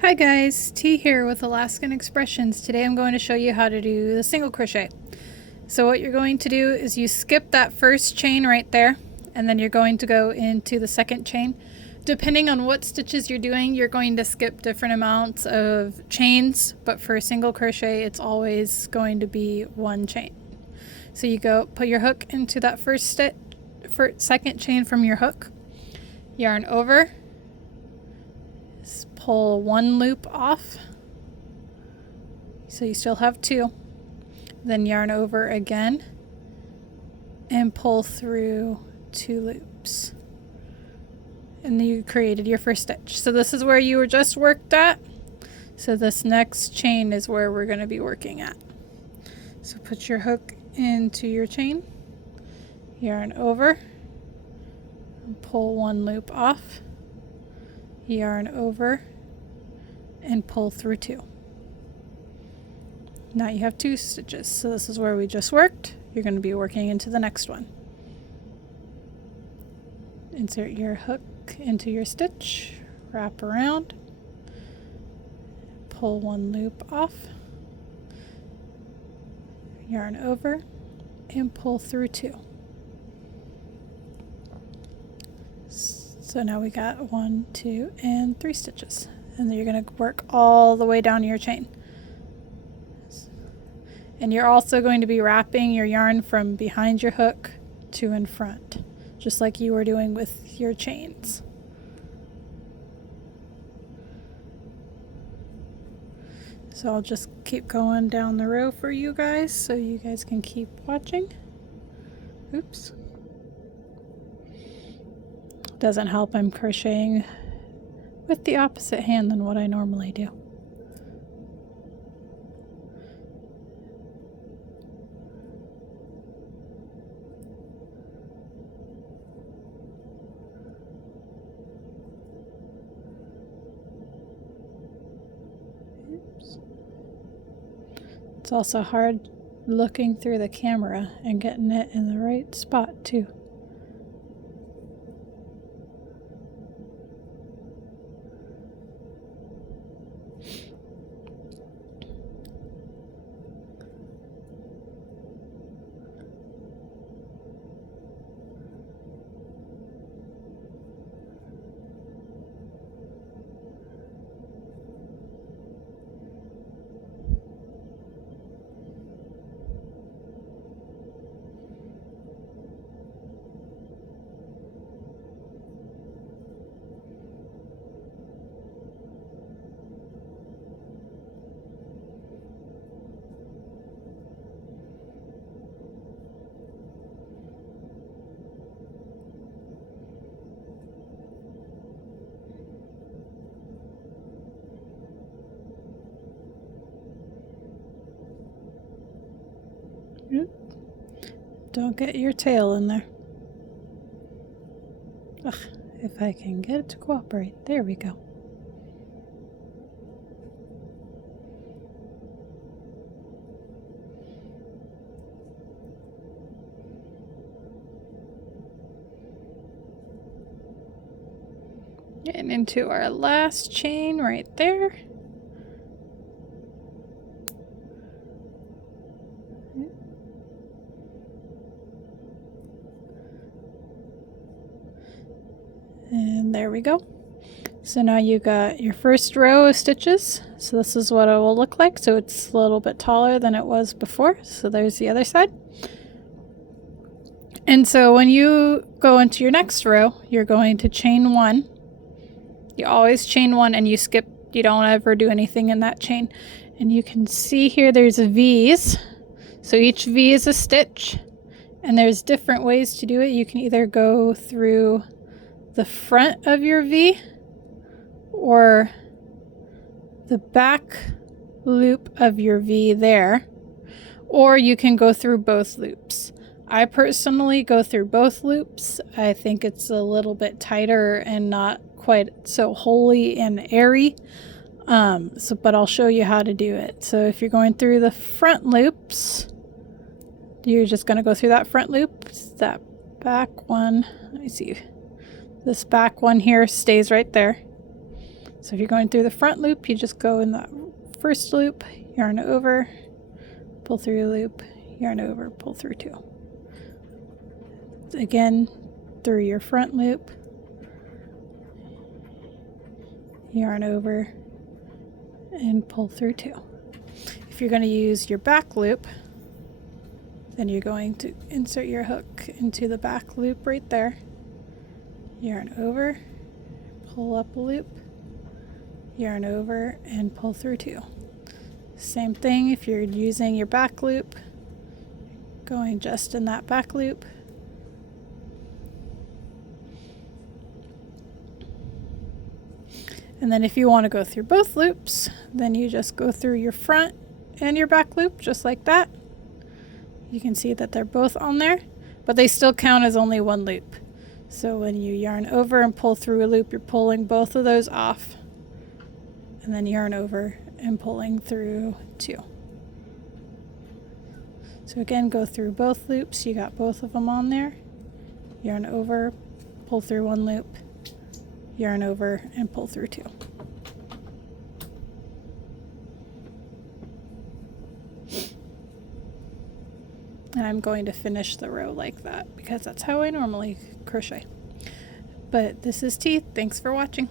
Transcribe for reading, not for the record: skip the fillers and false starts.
Hi guys, T here with Alaskan Expressions. Today I'm going to show you how to do the single crochet. So what you're going to do is you skip that first chain right there, and then you're going to go into the second chain. Depending on what stitches you're doing, you're going to skip different amounts of chains, but for single crochet it's always going to be one chain. So you go put your hook into that second chain from your hook, yarn over, pull one loop off, so you still have two, then yarn over again and pull through two loops, and then you created your first stitch. So this is where you were just worked at, so this next chain is where we're going to be working at. So put your hook into your chain, yarn over, and pull one loop off, yarn over and pull through two. Now you have two stitches, so this is where we just worked. You're going to be working into the next one. Insert your hook into your stitch, wrap around, pull one loop off, yarn over and pull through two. So now we got 1, 2, and 3 stitches, and then you're going to work all the way down your chain. And you're also going to be wrapping your yarn from behind your hook to in front, just like you were doing with your chains. So I'll just keep going down the row for you guys so you guys can keep watching. Oops. Doesn't help, I'm crocheting with the opposite hand than what I normally do. Oops. It's also hard looking through the camera and getting it in the right spot too. Don't get your tail in there. Ugh, if I can get it to cooperate. There we go. Getting into our last chain right there. And there we go. So now you got your first row of stitches. So this is what it will look like. So it's a little bit taller than it was before. So there's the other side. And so when you go into your next row, you're going to chain one. You always chain one and you skip. You don't ever do anything in that chain. And you can see here there's V's. So each V is a stitch. And there's different ways to do it. You can either go through the front of your V or the back loop of your V there, or you can go through both loops. I personally go through both loops. I think it's a little bit tighter and not quite so holy and airy. But I'll show you how to do it. So if you're going through the front loops, you're just going to go through that front loop. That back one, let me see. This back one here stays right there. So if you're going through the front loop, you just go in the first loop, yarn over, pull through a loop, yarn over, pull through 2. Again, through your front loop, yarn over, and pull through 2. If you're going to use your back loop, then you're going to insert your hook into the back loop right there, yarn over, pull up a loop, yarn over, and pull through 2. Same thing if you're using your back loop, going just in that back loop, and then if you want to go through both loops, then you just go through your front and your back loop just like that. You can see that they're both on there, but they still count as only one loop. So when you yarn over and pull through a loop, you're pulling both of those off, and then yarn over and pulling through 2. So again, go through both loops. You got both of them on there. Yarn over, pull through 1 loop, yarn over, and pull through 2. And I'm going to finish the row like that because that's how I normally crochet. But this is T. Thanks for watching.